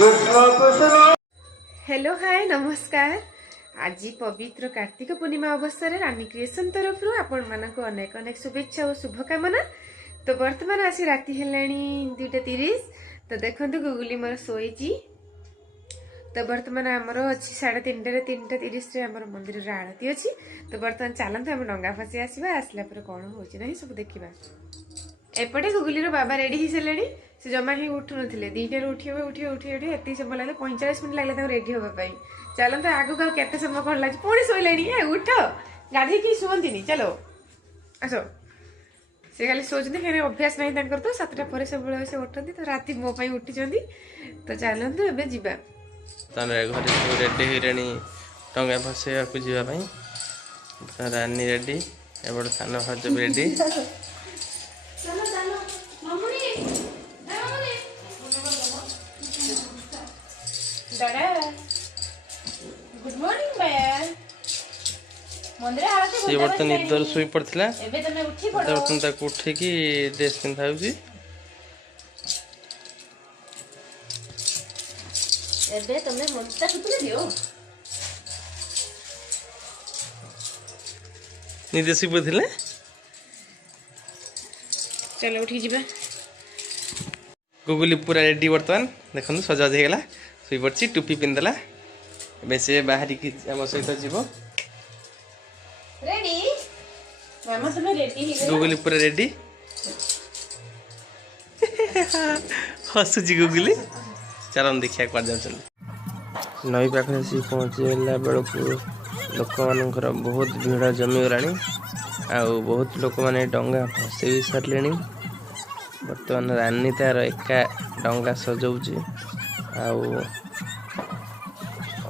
Hello hi नमस्कार। आज पवित्र कार्तिक पूर्णिमा अवसर रानी क्रिएशन तरफ आपण मानक अनेक अनेक शुभेच्छा और शुभकामना। तो वर्तमान आसी राति हेलाणी 2:30। तो देखते गुगुली मोर शोची। तो वर्तमान आमर अच्छी 3:30 3:30 आमर मंदिर आरती अच्छी। तो वर्तमान चलते आम डंगा फसी आसवा आसला कौन हो सब देखा। एपटे गुगुली बाबा रेडी हो सारे। से जमा ही उठु नथिले 2टार उठे उठे उठे उठे एत समय लगे 45 मिनट लगे रेडी हाँपाई। चलते आगू के समय कौन लगे पुणी शोले उठ गाधे कि शुंती चलो आस से खाली शोचते कहीं अभ्यास नहीं तो 7टा पर सब से उठती। तो राति मो उठी तो चलते एवं जावा घरे रेडी होनी टंगा फसैया जावाई। रानी रेडी एपट सान भाज भी रेडी। गुड मॉर्निंग बाया सी बर्तन निदर शुई पड़ता बर्तन उठिकी ड्रेस पिंधा निदे शुई पड़े। चलो उठी जा। गुगुली पूरा रेडी बर्तमान देखो सजाज होगा शुई पड़ी टोपी पिंधला ए से बाहर की आम सहित जीव। गुगुली पूरा रेडी हसुची गुगुली। चलो देखिए कौन जा नई पाखे आसी पहुँचला बेलू लोक मान बहुत भीड़ जमीगला बहुत लोक मैंने डंगा फसई भी सारे। बर्तमान रानी तार एका डंगा सजाऊँच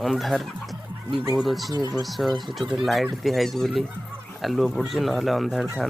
अंधार भी बहुत अच्छी अवश्य से गोटे लाइट दिखाई बोली आलुओ पड़ुची ना अंधार था।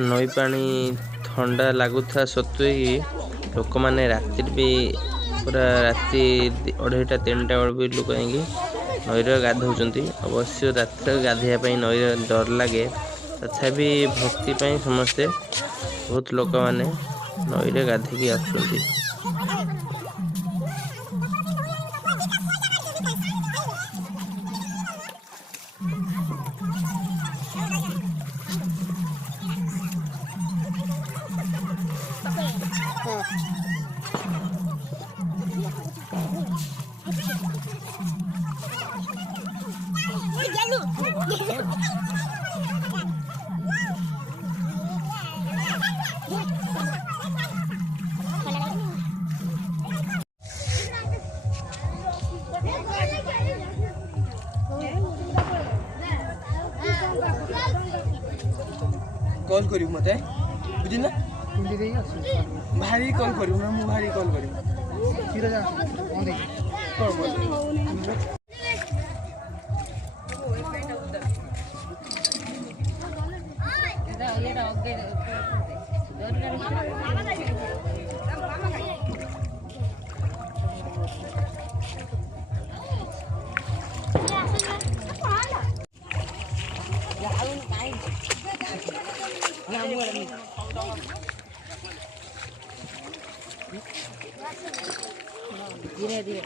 नई पानी ठंडा लगुता सत्वे ही लोक मैंने राति भी पूरा राति 2:30 3टा बेल भी लोक नईर गाधौंट। अवश्य रात गाधेवाई नईर डर लगे तथापि भक्ति समस्ते बहुत लोक मैंने नईर गाधिकी आसुँच। कॉल करू मत बुझल भारी कॉल करू ना भारी कॉल करू। धीरे धीरे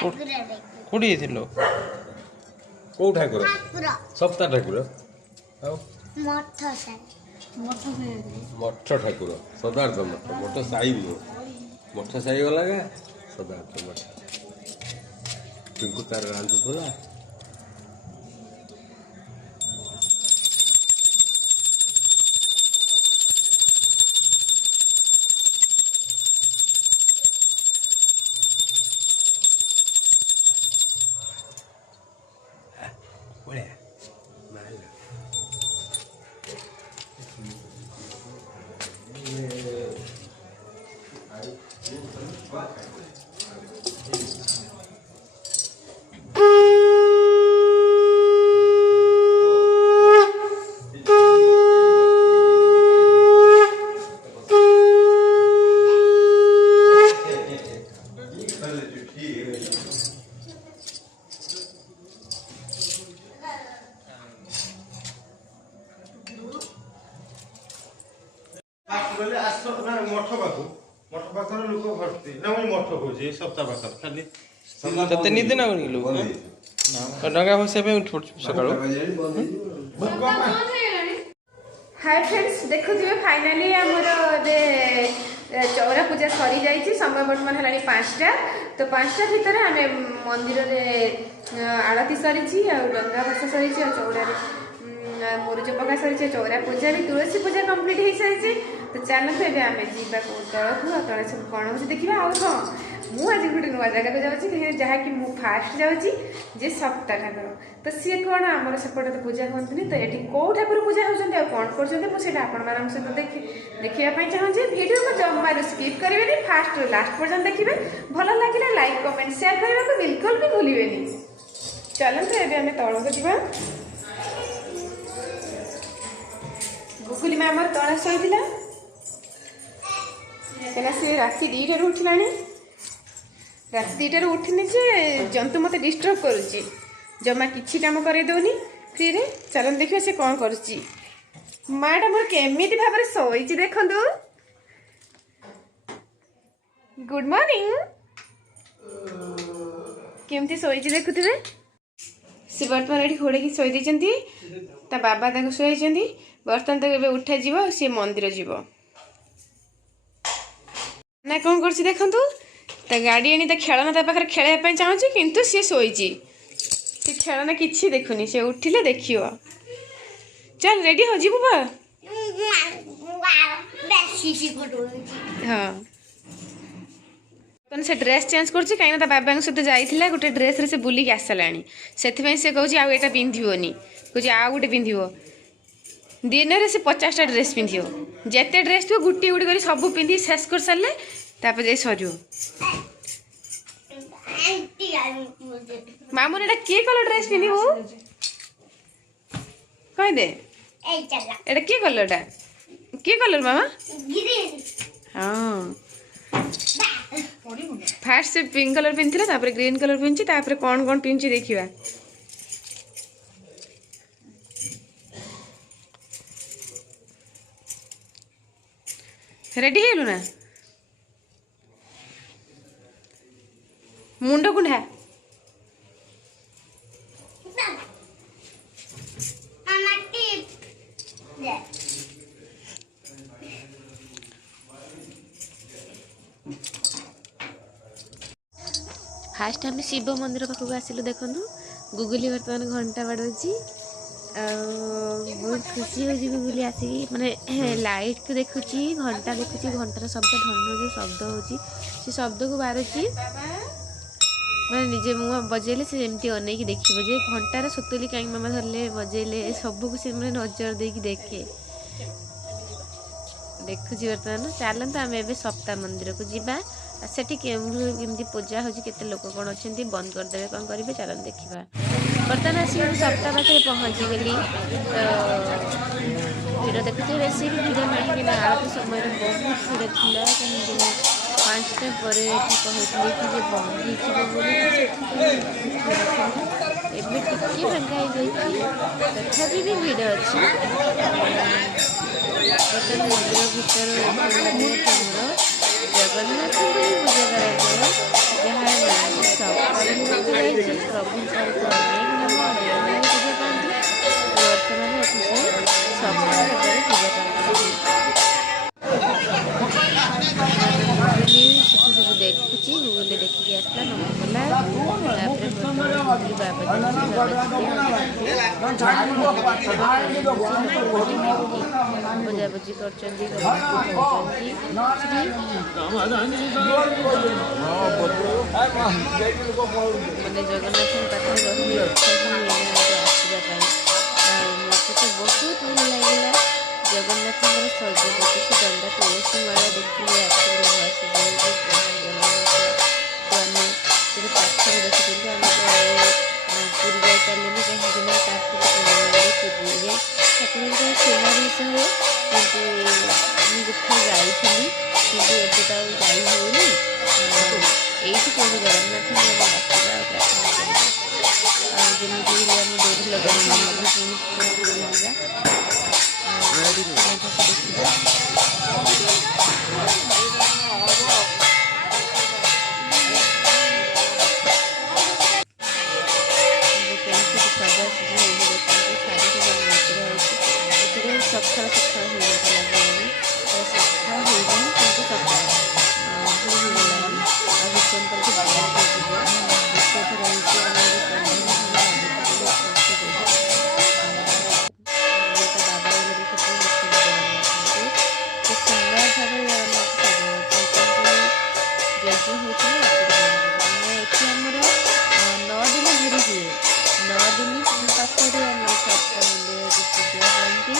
କୋଉଠି ଯାଇଥିଲୁ? କୋଉ ଠାକୁର? ସପ୍ତା ଠାକୁର ଆଉ ମଠ ଠାକୁର ସଦାର୍ଥ ମଠ ମଠ ସାଇ ନୁହଁ ମଠ ସାଇ ଗଲା ଗା ସଦାର୍ଥ ମଠ ଟିଙ୍କୁ ତାର ରାନ୍ଧୁଥିଲା ବଢ଼ିଆ ମାରିଲା ମଠ ପାଖରେ ଲୋକ ଭର୍ତ୍ତି ନା ମୁଁ ମଠ କହୁଛି ଏଇ ସପ୍ତାହ ପାଖରେ ଖାଲି ତତେ ନିଦ ନାଗୁନି ଲୋକ ଡଙ୍ଗା ଭସାଇବା ପାଇଁ ଉଠି ପଡୁଛୁ ସକାଳୁ। हाय फ्रेंड्स देखुए फाइनाली आमर ए चौरा पूजा सरी जाइए समय बर्तमान है 5टा तो 5टा भितर आम मंदिर आरती सरी डंगा भसा सरी चौड़ा मुरुज पका सरी चौरा पूजा भी तुलसी पूजा कंप्लीट हो सारी तो चलते एवं आम जा तौक तले सब कौन हो देखा आउ हाँ मुझे गोटे नुआ जगह जाऊँगी जहाँकि मुझे फास्ट जाऊँगी जे सप्ता ठाकुर तो सी कौन आमर सेपटे तो पूजा कहते तो ये कौ ठाकुर पूजा होती कौन कर सहित देखापी चाहूँगी वीडियो को जमा स्किप करेंगे फास्ट लास्ट पर्यटन देखिए भल लगे लाइक कमेंट शेयर करने को बिल्कुल भी भूलें चलते एवं आम तौक जा गुगुली माँ आमर तला शोला कहीं सी राति 2टार उठला राति 2टार उठनी जे जंतु मत डिस्टर्ब करुच्ची जमा किसी कम कर दौनी फ्री रे चलन देखिए से कौन करुच्ची माटा मोर केमी भाव में शोई देखु गुड मॉर्निंग केमती शोई देखुवे सी बर्तमान ये घोड़े शोई ता बाबा शोई बर्तमान तो ये उठा जीव सी मंदिर जीव ना कौन कर देखु गाड़ी आनी खेलना पाखे खेलवाई चाहूँगी किंतु सी शोची से खेलना किसी देखुनी से उठिले देखियो चल रेडी हो जीवु बा हाँ से ड्रेस चेंज कर कहीं बाबा सहित जाइए गोटे ड्रेस रे से बुलिक आसला से कहूँ आउ यहाँ पिंधोनी कहे आउ गोटे पिंध दिन में से 50टा ड्रेस पिंधो जिते ड्रेस थो गुटी गुटी कर सब पिंधि शेष कर सारे तापर जाए सर मामू एटा के कलर ड्रेस पिंधु कहीदे एटा के कलर के कलर मामा हाँ फास्ट से पिंक कलर पिंधे तापर ग्रीन कलर पिंधि तापर कौन कौन पिंधि देखा रेडी हेलु ना मुंड कुंडा फास्ट आम शिव मंदिर पाखक आसिलु देखु गुगुली बर्तमान घंटा बाड़ी बहुत खुशी हो गुगुली आसिक माने लाइट को देखुची घंटा देखुची घंटार शब्द धन जो शब्द होची से शब्द को बारुची मैंने निजे मुँह बजेले से जमी अनेक देखिए जे घंटार सुतुली कहीं मामा धरले बजेले सबको से मैंने नजर देकी देखे देखुची बर्तमान चलते आम ए सप्ताह मंदिर को जीवा सेठी केमती पूजा हो लोक कौन अच्छा बंद करदे कौन करेंगे चल देखा बर्तमान आसिक सप्ताह पाखे पहुँची गली तो भिड़ देखुचे बेस भी भिड़ नहीं कि आरती समय बहुत भिड़ था कहीं 5टा पर कहते कि बंद हो टिके फांका तथापि भी भिड़ अच्छी बर्तमान मंदिर भर जगन्नाथ पूजा कराए जहाँ ପ୍ରଭୁ ସହିତ ଅନେକ ନାମ ଦେଓଗାଁରେ ପୂଜା ପାଆନ୍ତି। ବର୍ତ୍ତମାନ ଏଠି ସେ ସଫଳ ଭାବରେ ପୂଜା ପାଆନ୍ତି। ଗୁଗୁଲି ସେଠି ସବୁ ଦେଖୁଛି, ଗୁଗୁଲି ଦେଖିକି ଆସିଲା, ନମୋ କଲା। ତାପରେ ବର୍ତ୍ତମାନ ଗୁଗୁଲି ବାବାଜୀ ପୂଜାପୂଜି କରୁଛନ୍ତି, ମାନେ ଜଗନ୍ନାଥଙ୍କ ପାଖରେ ରହିଲେ ଉତ୍ସାହ ମିଳିନାହାନ୍ତି ଆସିବା ପାଇଁ। ଆଉ ମୋତେ ତ ବହୁତ ଭଲ ଲାଗିଲା ଜଗନ୍ନାଥଙ୍କର ସର୍ବପ୍ରତି ସେ ଦଣ୍ଡା ତୁଳସୀ ମାଳ ଦେଖିଲେ ଆଖିରେ ଲୁହ ଆସିଯାଏ। ଜଗନ୍ନାଥଙ୍କୁ ଆମେ ସେଠି ପାଖରେ ଦେଖିଛନ୍ତି। ଆମେ ତ ପୁରୀ ଯାଇପାରିଲେନି କାହିଁକି ନା କାର୍ତ୍ତିକ ପୂର୍ଣ୍ଣିମାରେ ପୁରୀରେ ଠାକୁରଙ୍କର ସୁନାବେଶ ହୁଏ, କିନ୍ତୁ ମୁଁ ଯେତେବେଳେ ଯାଇଥିଲି, କିନ୍ତୁ ଏବେ ତ ଆଉ ଯାଇ ହେଉନି। ଏଇଠି ପ୍ରଭୁ ଜଗନ୍ନାଥଙ୍କୁ ଆମେ ଡାକିବା ଆଉ ପ୍ରାର୍ଥନା କରିବା, ଆଉ ଯେମିତି ହେଲେ ଆମେ ଡୋରି ଲଗାଇବା ପୁଣି ଯିବା ସକାଳ ସକାଳ ହେଇଗଲାଣି, ସକାଳ ହେଇଗଲାଣି କିନ୍ତୁ ସକାଳ ହେଇଗଲାଣି। ଆଉ ଭୀଷଣ କରିକି ବନ୍ଦ ହେଇଯିବ, ବିପଦ ରହିଛି। ଆମର ବାବା ବୋଲି ସେଠି ଜଗନ୍ନାଥଙ୍କୁ ସେ ସୁନ୍ଦର ଭାବରେ ଜଗନ୍ନାଥ ଯଜ୍ଞ ହେଉଥିଲା। ଏଠି ଆମର 9 ଦିନ ଧରି ହୁଏ, 9 ଦିନ ପାଖରେ ଆମର ସପ୍ତାହ ମନ୍ଦିରରେ ପୂଜା ହୁଅନ୍ତି।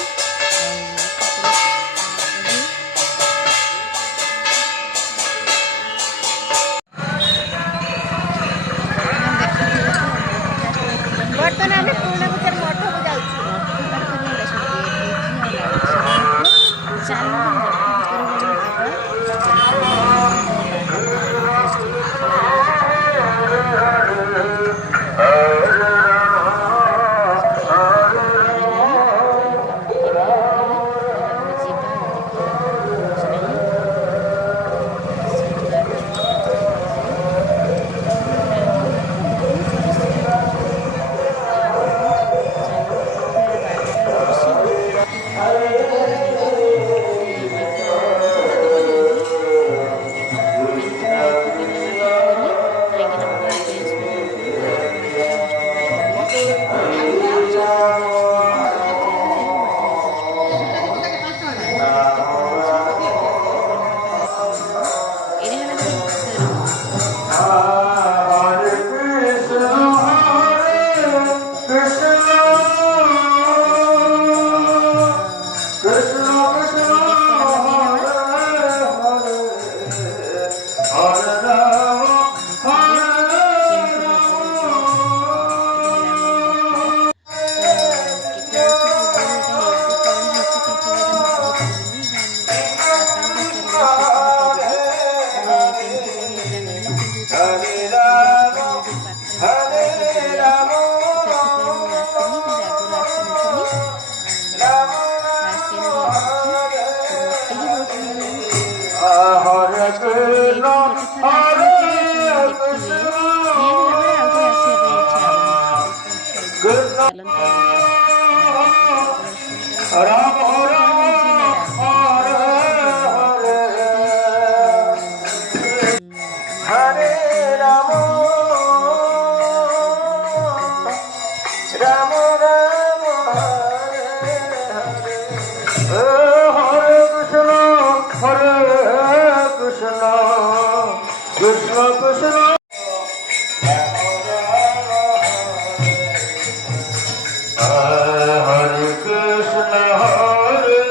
ବର୍ତ୍ତମାନ ଆମେ ପୁରୁଣାଗୁଜର ମଠକୁ ଯାଉଛୁ। Hare Krishna, Hare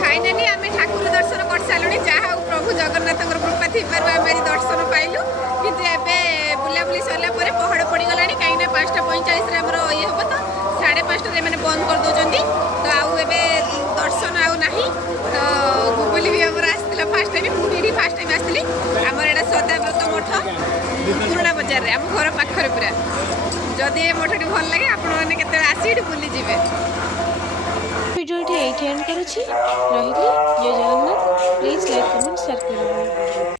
फाइनाली आम ठाकुर दर्शन कर सारे जहाँ प्रभु जगन्नाथ कृपा थी दर्शन पाइलु कि बुलाबुली सरला पहाड़ पड़गला कहीं 5:45 आम ये हम तो 5:30 मैंने बंद कर दौरान तो आउ दर्शन आउ ना तो गुगुली भी आमर आसला फास्ट टाइम मुझे फास्ट टाइम आसली आमर एटा सदाव्रत मठ पुराणा बजार में आम घर पाखरे पूरा जदि ये मठटी भल लगे आपण मैंने आसी बुली जी ভিডিওটি এইটি এন্ড করেছি রহিলি জয় Jagannath please like comment share করবেন।